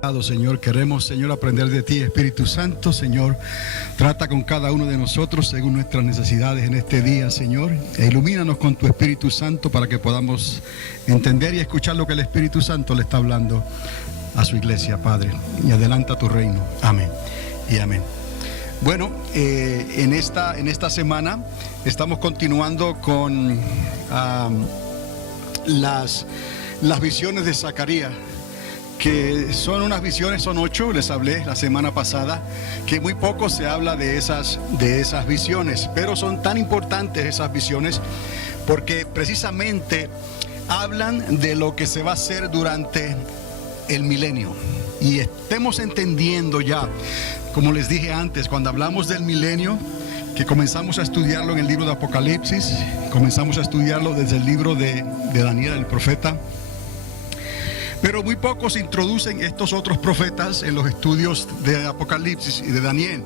Señor, queremos, Señor, aprender de ti, Espíritu Santo. Señor, trata con cada uno de nosotros según nuestras necesidades en este día, Señor, e ilumínanos con tu Espíritu Santo para que podamos entender y escuchar lo que el Espíritu Santo le está hablando a su iglesia, Padre, y adelanta tu reino. Amén y amén. Bueno, en esta semana estamos continuando con las visiones de Zacarías, que son unas visiones, son 8, les hablé la semana pasada, que muy poco se habla de esas visiones, pero son tan importantes esas visiones porque precisamente hablan de lo que se va a hacer durante el milenio. Y estemos entendiendo ya, como les dije antes, cuando hablamos del milenio, que comenzamos a estudiarlo en el libro de Apocalipsis, comenzamos a estudiarlo desde el libro de Daniel, el profeta. Pero muy pocos introducen estos otros profetas en los estudios de Apocalipsis y de Daniel.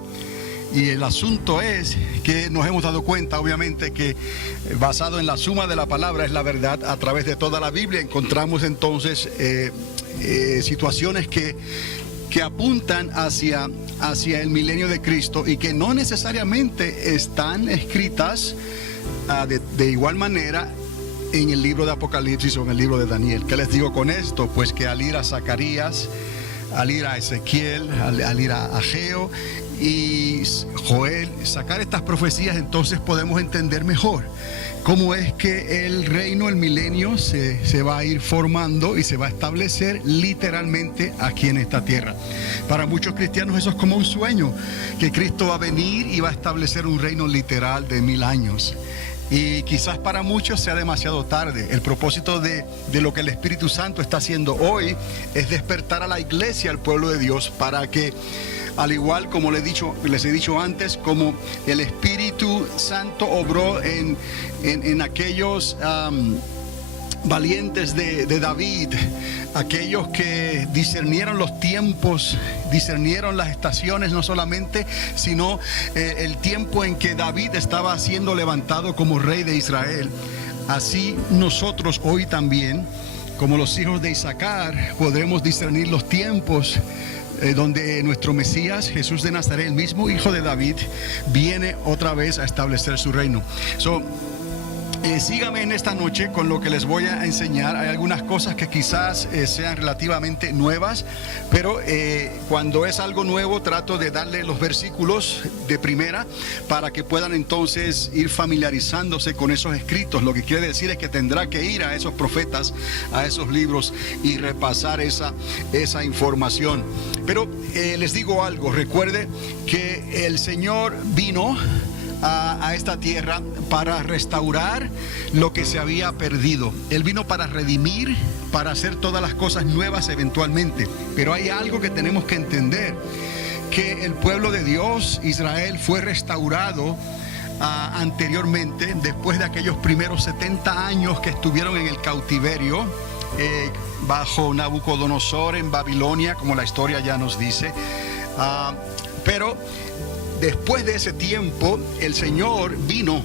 Y el asunto es que nos hemos dado cuenta, obviamente, que basado en la suma de la palabra es la verdad. A través de toda la Biblia encontramos entonces situaciones que apuntan hacia el milenio de Cristo y que no necesariamente están escritas de igual manera en el libro de Apocalipsis o en el libro de Daniel. ¿Qué les digo con esto? Pues que al ir a Zacarías, al ir a Ezequiel, al ir a Ageo y Joel, sacar estas profecías, entonces podemos entender mejor cómo es que el reino, el milenio se va a ir formando y se va a establecer literalmente aquí en esta tierra. Para muchos cristianos eso es como un sueño, que Cristo va a venir y va a establecer un reino literal de 1000 años. Y quizás para muchos sea demasiado tarde. El propósito de lo que el Espíritu Santo está haciendo hoy es despertar a la iglesia, al pueblo de Dios, para que, al igual como les he dicho antes, como el Espíritu Santo obró en aquellos valientes de David, aquellos que discernieron los tiempos, discernieron las estaciones no solamente, sino el tiempo en que David estaba siendo levantado como rey de Israel. Así nosotros hoy también, como los hijos de Isaacar, podremos discernir los tiempos donde nuestro Mesías, Jesús de Nazaret, el mismo hijo de David, viene otra vez a establecer su reino. Síganme en esta noche con lo que les voy a enseñar. Hay algunas cosas que quizás sean relativamente nuevas, pero cuando es algo nuevo trato de darle los versículos de primera para que puedan entonces ir familiarizándose con esos escritos. Lo que quiere decir es que tendrá que ir a esos profetas, a esos libros y repasar esa información. Pero les digo algo, recuerde que el Señor vino a esta tierra para restaurar lo que se había perdido. Él vino para redimir, para hacer todas las cosas nuevas eventualmente. Pero hay algo que tenemos que entender, que el pueblo de Dios, Israel, fue restaurado anteriormente, después de aquellos primeros 70 años que estuvieron en el cautiverio bajo Nabucodonosor en Babilonia, como la historia ya nos dice. Pero después de ese tiempo, el Señor vino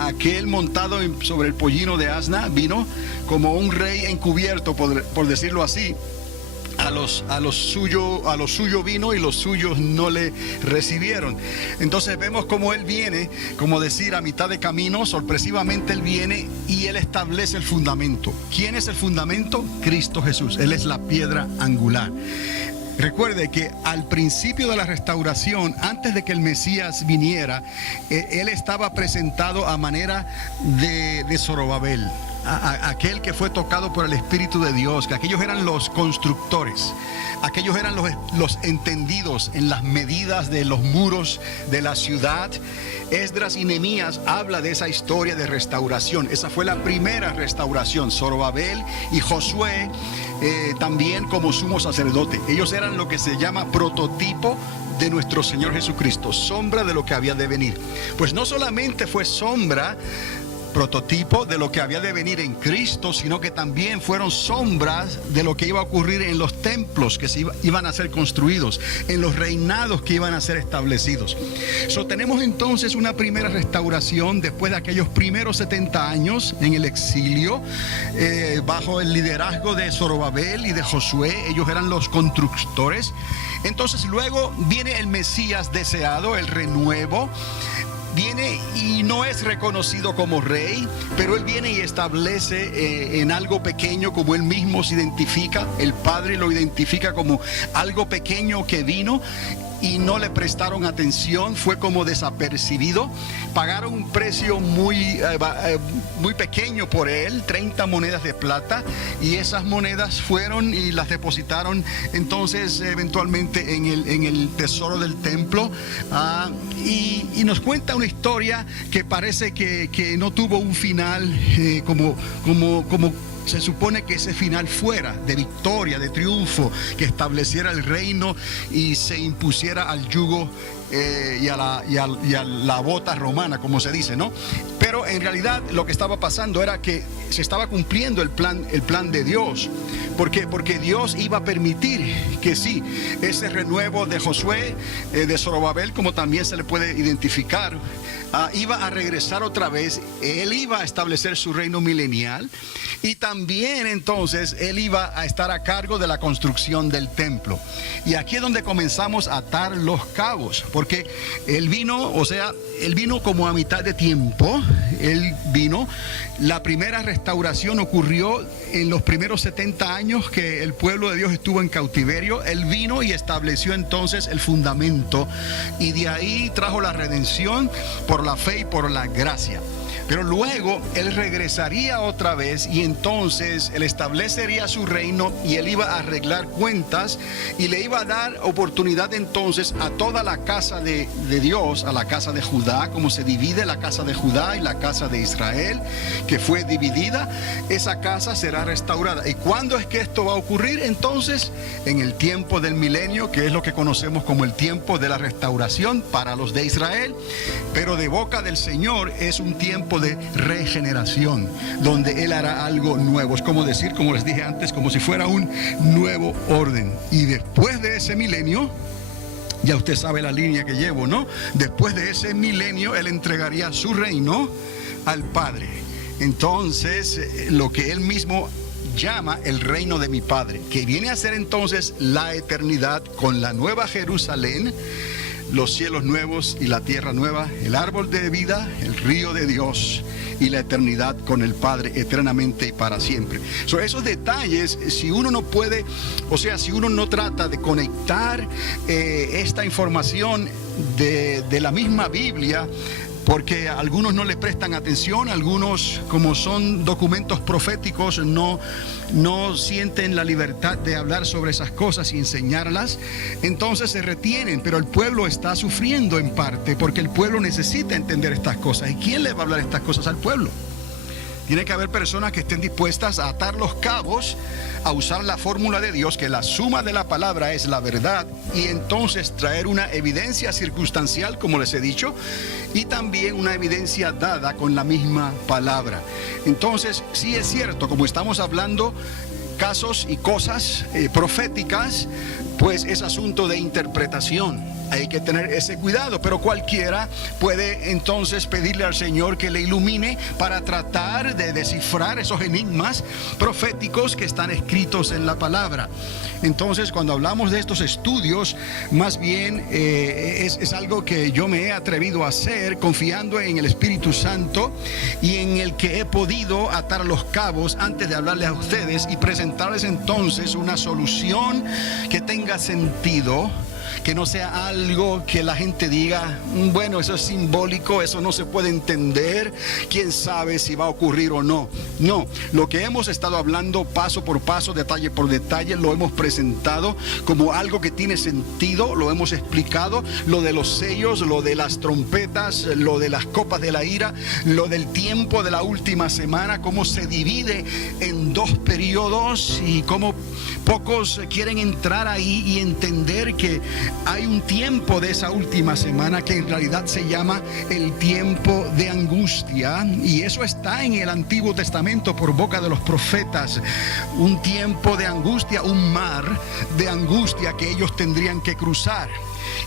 aquel montado sobre el pollino de asna, vino como un rey encubierto, por decirlo así. A los suyos vino y los suyos no le recibieron. Entonces vemos como Él viene, como decir, a mitad de camino, sorpresivamente Él viene y Él establece el fundamento. ¿Quién es el fundamento? Cristo Jesús. Él es la piedra angular. Recuerde que al principio de la restauración, antes de que el Mesías viniera, Él estaba presentado a manera de Zorobabel, aquel que fue tocado por el Espíritu de Dios, que aquellos eran los constructores, aquellos eran los entendidos en las medidas de los muros de la ciudad. Esdras y Nehemías habla de esa historia de restauración. Esa fue la primera restauración. Zorobabel y Josué también como sumo sacerdote. Ellos eran lo que se llama prototipo de nuestro Señor Jesucristo, sombra de lo que había de venir. Pues no solamente fue sombra prototipo de lo que había de venir en Cristo, sino que también fueron sombras de lo que iba a ocurrir en los templos que iban a ser construidos, en los reinados que iban a ser establecidos. Tenemos entonces una primera restauración después de aquellos primeros 70 años en el exilio, bajo el liderazgo de Zorobabel y de Josué. Ellos eran los constructores. Entonces luego viene el Mesías deseado, el renuevo. Viene y no es reconocido como rey, pero él viene y establece en algo pequeño, como él mismo se identifica. El Padre lo identifica como algo pequeño que vino y no le prestaron atención, fue como desapercibido. Pagaron un precio muy pequeño por él, 30 monedas de plata, y esas monedas fueron y las depositaron entonces eventualmente en el tesoro del templo. Y nos cuenta una historia que parece que no tuvo un final como se supone que ese final fuera de victoria, de triunfo, que estableciera el reino y se impusiera al yugo y a la bota romana, como se dice, ¿no? Pero en realidad lo que estaba pasando era que se estaba cumpliendo el plan de Dios. ¿Por qué? Porque Dios iba a permitir que sí, ese renuevo de Josué, de Zorobabel, como también se le puede identificar, iba a regresar otra vez. Él iba a establecer su reino milenial, y también entonces él iba a estar a cargo de la construcción del templo. Y aquí es donde comenzamos a atar los cabos, porque él vino como a mitad de tiempo. La primera restauración ocurrió en los primeros 70 años que el pueblo de Dios estuvo en cautiverio. Él vino y estableció entonces el fundamento, y de ahí trajo la redención por la fe y por la gracia. Pero luego él regresaría otra vez, y entonces él establecería su reino, y él iba a arreglar cuentas, y le iba a dar oportunidad entonces a toda la casa de Dios, a la casa de Judá, como se divide la casa de Judá y la casa de Israel, que fue dividida. Esa casa será restaurada. ¿Y cuándo es que esto va a ocurrir? Entonces, en el tiempo del milenio, que es lo que conocemos como el tiempo de la restauración para los de Israel. Pero de boca del Señor es un tiempo de regeneración, donde Él hará algo nuevo. Es como decir, como les dije antes, como si fuera un nuevo orden. Y después de ese milenio, ya usted sabe la línea que llevo, ¿no? Después de ese milenio, Él entregaría su reino al Padre. Entonces, lo que Él mismo llama el reino de mi Padre, que viene a ser entonces la eternidad, con la nueva Jerusalén, los cielos nuevos y la tierra nueva, el árbol de vida, el río de Dios, y la eternidad con el Padre eternamente y para siempre. Esos detalles, si uno no puede, si uno no trata de conectar esta información de la misma Biblia, porque algunos no le prestan atención, algunos, como son documentos proféticos, no sienten la libertad de hablar sobre esas cosas y enseñarlas, entonces se retienen. Pero el pueblo está sufriendo en parte, porque el pueblo necesita entender estas cosas. ¿Y quién le va a hablar estas cosas al pueblo? Tiene que haber personas que estén dispuestas a atar los cabos, a usar la fórmula de Dios, que la suma de la palabra es la verdad, y entonces traer una evidencia circunstancial, como les he dicho, y también una evidencia dada con la misma palabra. Entonces, sí es cierto, como estamos hablando casos y cosas proféticas, pues es asunto de interpretación. Hay que tener ese cuidado, pero cualquiera puede entonces pedirle al Señor que le ilumine para tratar de descifrar esos enigmas proféticos que están escritos en la palabra. Entonces, cuando hablamos de estos estudios, más bien es algo que yo me he atrevido a hacer confiando en el Espíritu Santo, y en el que he podido atar los cabos antes de hablarles a ustedes y presentarles entonces una solución que tenga sentido, que no sea algo que la gente diga, bueno, eso es simbólico, eso no se puede entender, quién sabe si va a ocurrir o no. No, lo que hemos estado hablando paso por paso, detalle por detalle, lo hemos presentado como algo que tiene sentido, lo hemos explicado, lo de los sellos, lo de las trompetas, lo de las copas de la ira, lo del tiempo de la última semana, cómo se divide en dos periodos y cómo Pocos quieren entrar ahí y entender que hay un tiempo de esa última semana que en realidad se llama el tiempo de angustia, y eso está en el Antiguo Testamento por boca de los profetas. Un tiempo de angustia, un mar de angustia que ellos tendrían que cruzar.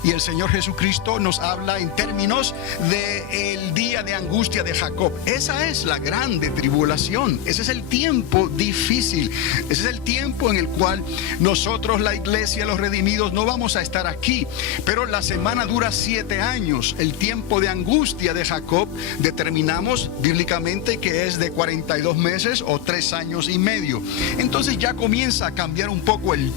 Y el Señor Jesucristo nos habla en términos del día de angustia de Jacob. Esa es la grande tribulación. Ese es el tiempo difícil. Ese es el tiempo en el cual nosotros, la iglesia, los redimidos, no vamos a estar aquí. Pero la semana dura 7 años. El tiempo de angustia de Jacob determinamos bíblicamente que es de 42 meses o 3 años y medio. Entonces ya comienza a cambiar un poco el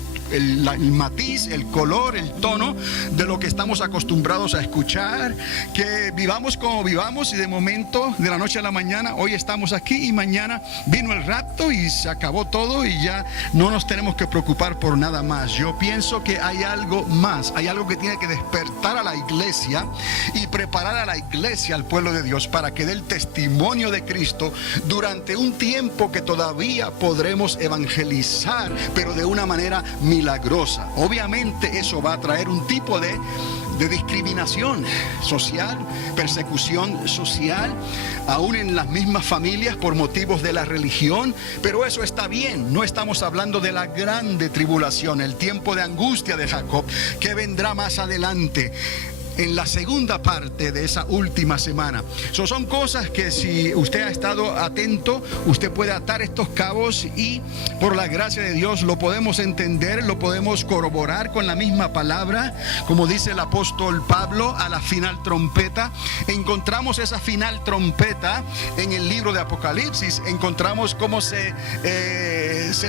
matiz, el color, el tono de lo que estamos acostumbrados a escuchar, que vivamos como vivamos y de momento, de la noche a la mañana, hoy estamos aquí y mañana vino el rapto y se acabó todo y ya no nos tenemos que preocupar por nada más. Yo pienso que hay algo más, hay algo que tiene que despertar a la iglesia y preparar a la iglesia, al pueblo de Dios, para que dé el testimonio de Cristo durante un tiempo que todavía podremos evangelizar, pero de una manera milagrosa. Obviamente eso va a traer un tipo de discriminación social, persecución social, aún en las mismas familias por motivos de la religión, pero eso está bien. No estamos hablando de la grande tribulación, el tiempo de angustia de Jacob, que vendrá más adelante, en la segunda parte de esa última semana. Son cosas que, si usted ha estado atento, usted puede atar estos cabos y por la gracia de Dios lo podemos entender, lo podemos corroborar con la misma palabra. Como dice el apóstol Pablo, a la final trompeta. Encontramos esa final trompeta en el libro de Apocalipsis. Encontramos cómo se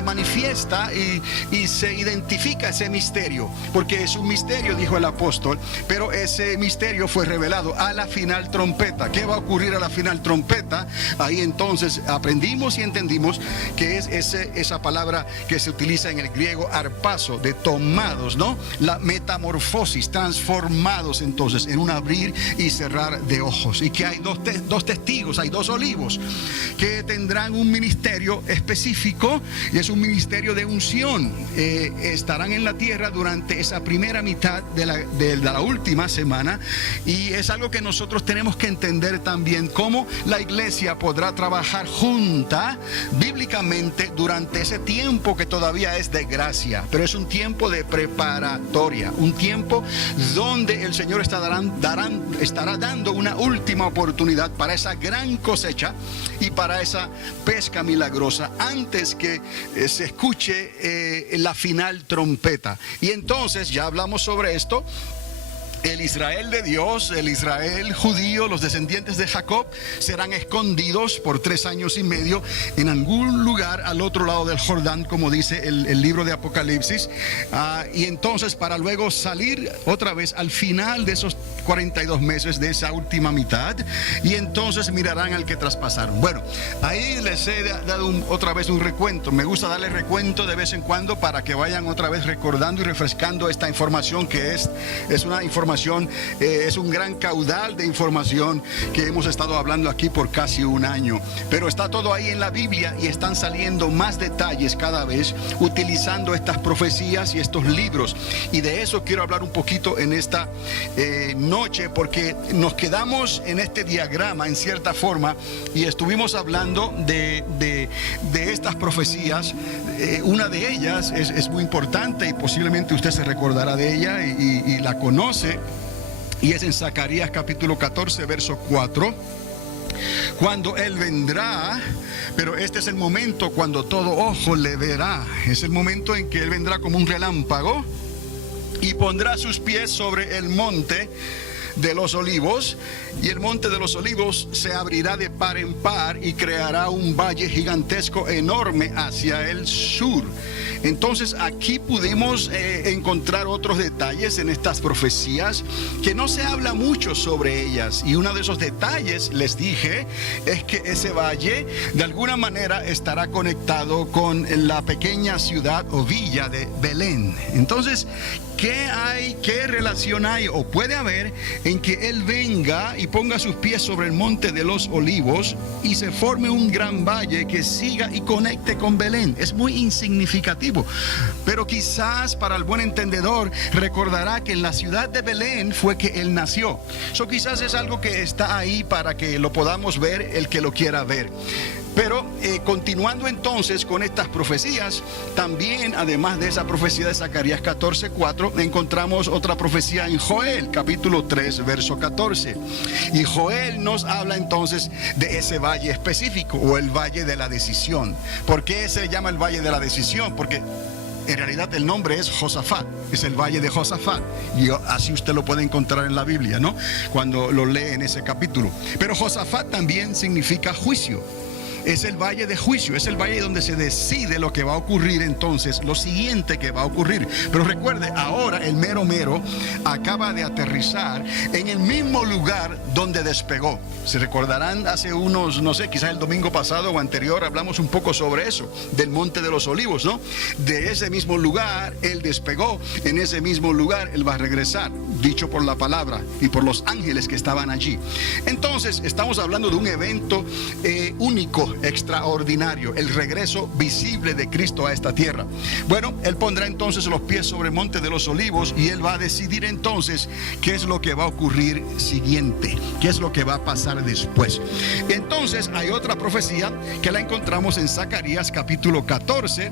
manifiesta y se identifica ese misterio, porque es un misterio, dijo el apóstol, pero ese misterio fue revelado a la final trompeta. ¿Qué va a ocurrir a la final trompeta? Ahí entonces aprendimos y entendimos que es esa palabra que se utiliza en el griego arpazo, de tomados, ¿no? La metamorfosis, transformados entonces en un abrir y cerrar de ojos. Y que hay dos testigos, hay 2 olivos que tendrán un ministerio específico, y es un ministerio de unción. Estarán en la tierra durante esa primera mitad de la última semana, y es algo que nosotros tenemos que entender también, cómo la iglesia podrá trabajar junta bíblicamente durante ese tiempo que todavía es de gracia, pero es un tiempo de preparatoria, un tiempo donde el Señor estará dando una última oportunidad para esa gran cosecha y para esa pesca milagrosa antes que se escuche la final trompeta. Y entonces ya hablamos sobre esto. El Israel de Dios, el Israel judío, los descendientes de Jacob, serán escondidos por 3 años y medio en algún lugar al otro lado del Jordán, como dice el libro de Apocalipsis. Y entonces para luego salir otra vez al final de esos 42 meses, de esa última mitad, y entonces mirarán al que traspasaron. Bueno, ahí les he dado otra vez un recuento. Me gusta darle recuento de vez en cuando para que vayan otra vez recordando y refrescando esta información, que es una información, es un gran caudal de información que hemos estado hablando aquí por casi un año, pero está todo ahí en la Biblia y están saliendo más detalles cada vez utilizando estas profecías y estos libros, y de eso quiero hablar un poquito en esta noche, porque nos quedamos en este diagrama en cierta forma y estuvimos hablando de estas profecías. Una de ellas es muy importante y posiblemente usted se recordará de ella y la conoce, y es en Zacarías capítulo 14 verso 4, cuando Él vendrá. Pero este es el momento cuando todo ojo le verá. Es el momento en que Él vendrá como un relámpago y pondrá sus pies sobre el monte de los olivos, y el monte de los olivos se abrirá de par en par y creará un valle gigantesco enorme hacia el sur. Entonces aquí pudimos encontrar otros detalles en estas profecías que no se habla mucho sobre ellas, y uno de esos detalles, les dije, es que ese valle de alguna manera estará conectado con la pequeña ciudad o villa de Belén. Entonces, ¿qué relación hay o puede haber en que Él venga y ponga sus pies sobre el monte de los Olivos y se forme un gran valle que siga y conecte con Belén? Es muy insignificativo, pero quizás para el buen entendedor recordará que en la ciudad de Belén fue que Él nació. Eso quizás es algo que está ahí para que lo podamos ver el que lo quiera ver. Pero continuando entonces con estas profecías, también además de esa profecía de Zacarías 14:4, encontramos otra profecía en Joel capítulo 3 verso 14. Y Joel nos habla entonces de ese valle específico, o el valle de la decisión. ¿Por qué se llama el valle de la decisión? Porque en realidad el nombre es Josafat, es el valle de Josafat, y así usted lo puede encontrar en la Biblia, ¿no? Cuando lo lee en ese capítulo. Pero Josafat también significa juicio. Es el valle de juicio, es el valle donde se decide lo que va a ocurrir entonces, lo siguiente que va a ocurrir. Pero recuerde, ahora el mero acaba de aterrizar en el mismo lugar donde despegó. Se recordarán hace unos, no sé, quizás el domingo pasado o anterior hablamos un poco sobre eso, del Monte de los Olivos, ¿no? De ese mismo lugar Él despegó, en ese mismo lugar Él va a regresar, dicho por la palabra y por los ángeles que estaban allí. Entonces estamos hablando de un evento único, extraordinario, el regreso visible de Cristo a esta tierra. Bueno, Él pondrá entonces los pies sobre el Monte de los Olivos y Él va a decidir entonces qué es lo que va a ocurrir siguiente, qué es lo que va a pasar después. Entonces hay otra profecía que la encontramos en Zacarías capítulo 14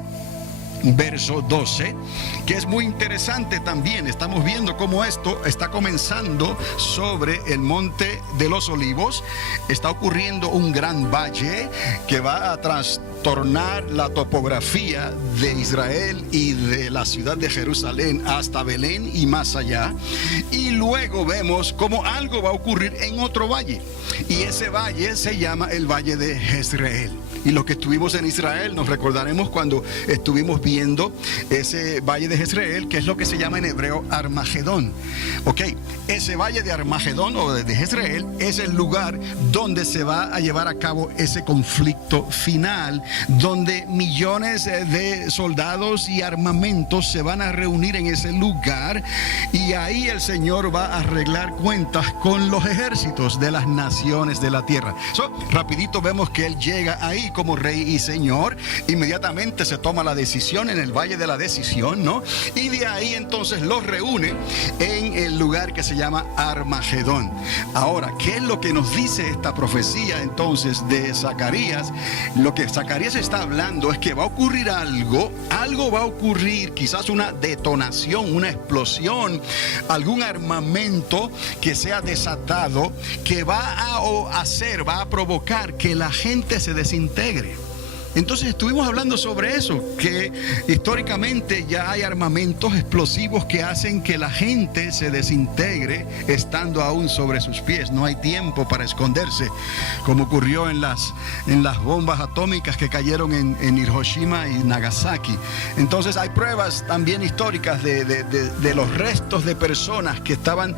verso 12, que es muy interesante también. Estamos viendo cómo esto está comenzando sobre el Monte de los Olivos. Está ocurriendo un gran valle que va a trastornar la topografía de Israel y de la ciudad de Jerusalén hasta Belén y más allá. Y luego vemos cómo algo va a ocurrir en otro valle, y ese valle se llama el Valle de Jezreel. Y los que estuvimos en Israel nos recordaremos cuando estuvimos viendo ese valle de Jezreel, que es lo que se llama en hebreo Armagedón. Ok, ese valle de Armagedón o de Jezreel es el lugar donde se va a llevar a cabo ese conflicto final, donde millones de soldados y armamentos se van a reunir en ese lugar, y ahí el Señor va a arreglar cuentas con los ejércitos de las naciones de la tierra. Rapidito vemos que Él llega ahí como Rey y Señor. Inmediatamente se toma la decisión en el Valle de la Decisión, ¿no? Y de ahí entonces los reúne en el lugar que se llama Armagedón. Ahora, ¿qué es lo que nos dice esta profecía entonces de Zacarías? Lo que Zacarías está hablando es que va a ocurrir algo va a ocurrir, quizás una detonación, una explosión, algún armamento que sea desatado, que va a provocar que la gente se desintegre. Entonces estuvimos hablando sobre eso, que históricamente ya hay armamentos explosivos que hacen que la gente se desintegre estando aún sobre sus pies. No hay tiempo para esconderse, como ocurrió en las bombas atómicas que cayeron en Hiroshima y Nagasaki. Entonces hay pruebas también históricas de los restos de personas que estaban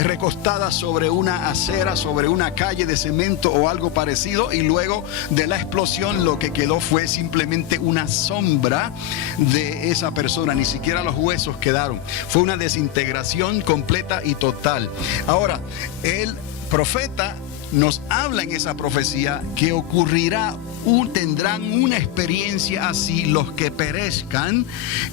recostadas sobre una acera, sobre una calle de cemento o algo parecido, y luego de la explosión lo que quedó fue simplemente una sombra de esa persona, ni siquiera los huesos quedaron. Fue una desintegración completa y total. Ahora, el profeta nos habla en esa profecía que ocurrirá, tendrán una experiencia así los que perezcan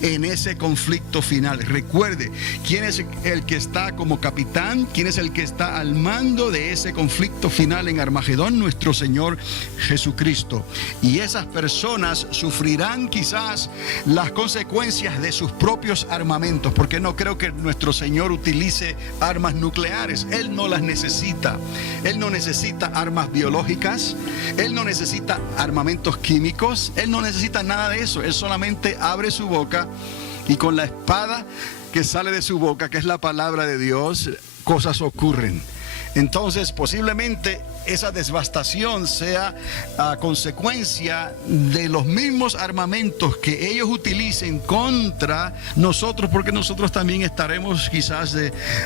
en ese conflicto final. Recuerde, ¿quién es el que está como capitán? ¿Quién es el que está al mando de ese conflicto final en Armagedón? Nuestro Señor Jesucristo. Y esas personas sufrirán quizás las consecuencias de sus propios armamentos, porque no creo que nuestro Señor utilice armas nucleares. Él no las necesita. Él no necesita armas biológicas. Él no necesita armamentos químicos. Él no necesita nada de eso. Él solamente abre su boca y con la espada que sale de su boca, que es la palabra de Dios, cosas ocurren. Entonces posiblemente esa devastación sea a consecuencia de los mismos armamentos que ellos utilicen contra nosotros, porque nosotros también estaremos quizás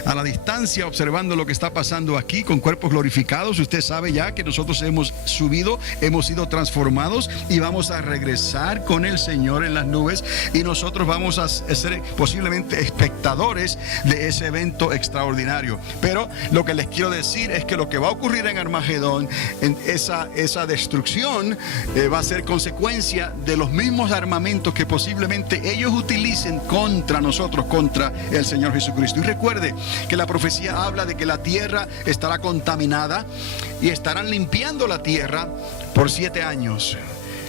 a la distancia observando lo que está pasando aquí con cuerpos glorificados. Usted sabe ya que nosotros hemos subido, hemos sido transformados y vamos a regresar con el Señor en las nubes, y nosotros vamos a ser posiblemente espectadores de ese evento extraordinario. Pero lo que les quiero decir es que lo que va a ocurrir en Armagedón, en esa destrucción, va a ser consecuencia de los mismos armamentos que posiblemente ellos utilicen contra nosotros, contra el Señor Jesucristo. Y recuerde que la profecía habla de que la tierra estará contaminada y estarán limpiando la tierra por 7 años.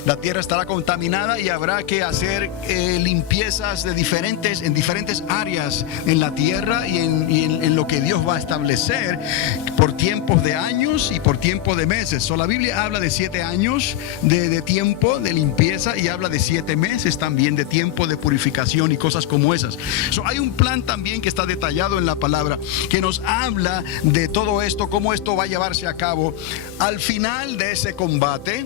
La tierra estará contaminada y habrá que hacer limpiezas en diferentes áreas en la tierra y en lo que Dios va a establecer por tiempos de años y por tiempo de meses. La Biblia habla de 7 años de tiempo de limpieza, y habla de 7 meses también de tiempo de purificación y cosas como esas. Hay un plan también que está detallado en la palabra que nos habla de todo esto, cómo esto va a llevarse a cabo al final de ese combate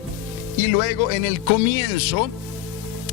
y luego en el comienzo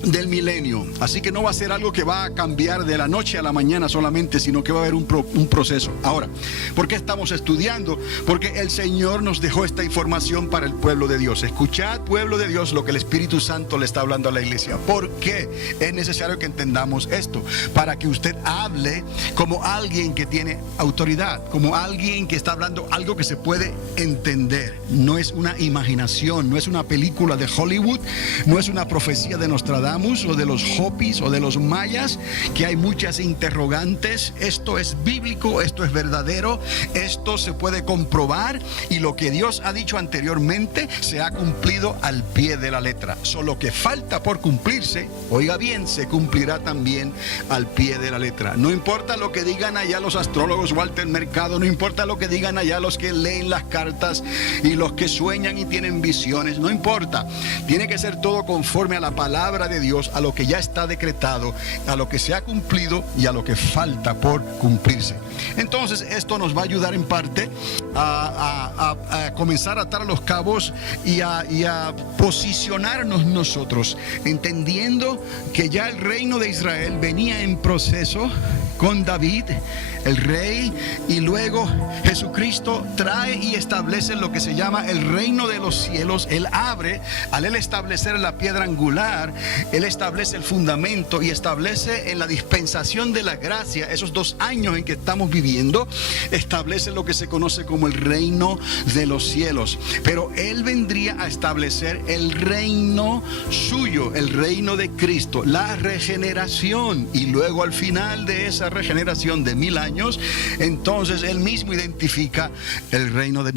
del milenio. Así que no va a ser algo que va a cambiar de la noche a la mañana solamente, sino que va a haber un proceso. Ahora, ¿por qué estamos estudiando? Porque el Señor nos dejó esta información para el pueblo de Dios. Escuchad, pueblo de Dios, lo que el Espíritu Santo le está hablando a la iglesia. ¿Por qué es necesario que entendamos esto? Para que usted hable como alguien que tiene autoridad, como alguien que está hablando algo que se puede entender. No es una imaginación, no es una película de Hollywood, no es una profecía de Nostradamus o de los Hopis o de los mayas, que hay muchas interrogantes. Esto es bíblico, esto es verdadero, esto se puede comprobar, y lo que Dios ha dicho anteriormente se ha cumplido al pie de la letra. Solo que falta por cumplirse, oiga bien, se cumplirá también al pie de la letra. No importa lo que digan allá los astrólogos, Walter Mercado, no importa lo que digan allá los que leen las cartas y los que sueñan y tienen visiones, no importa. Tiene que ser todo conforme a la palabra de Dios, a lo que ya está decretado, a lo que se ha cumplido y a lo que falta por cumplirse. Entonces esto nos va a ayudar en parte a comenzar a atar los cabos y a posicionarnos nosotros, entendiendo que ya el reino de Israel venía en proceso con David, el rey, y luego Jesucristo trae y establece lo que se llama el reino de los cielos. Él abre, al él establecer la piedra angular, él establece el fundamento y establece en la dispensación de la gracia, esos 2 años en que estamos viviendo, establece lo que se conoce como el reino de los cielos. Pero él vendría a establecer el reino suyo, el reino de Cristo, la regeneración, y luego al final de esa regeneración de 1000 años, entonces él mismo identifica el reino de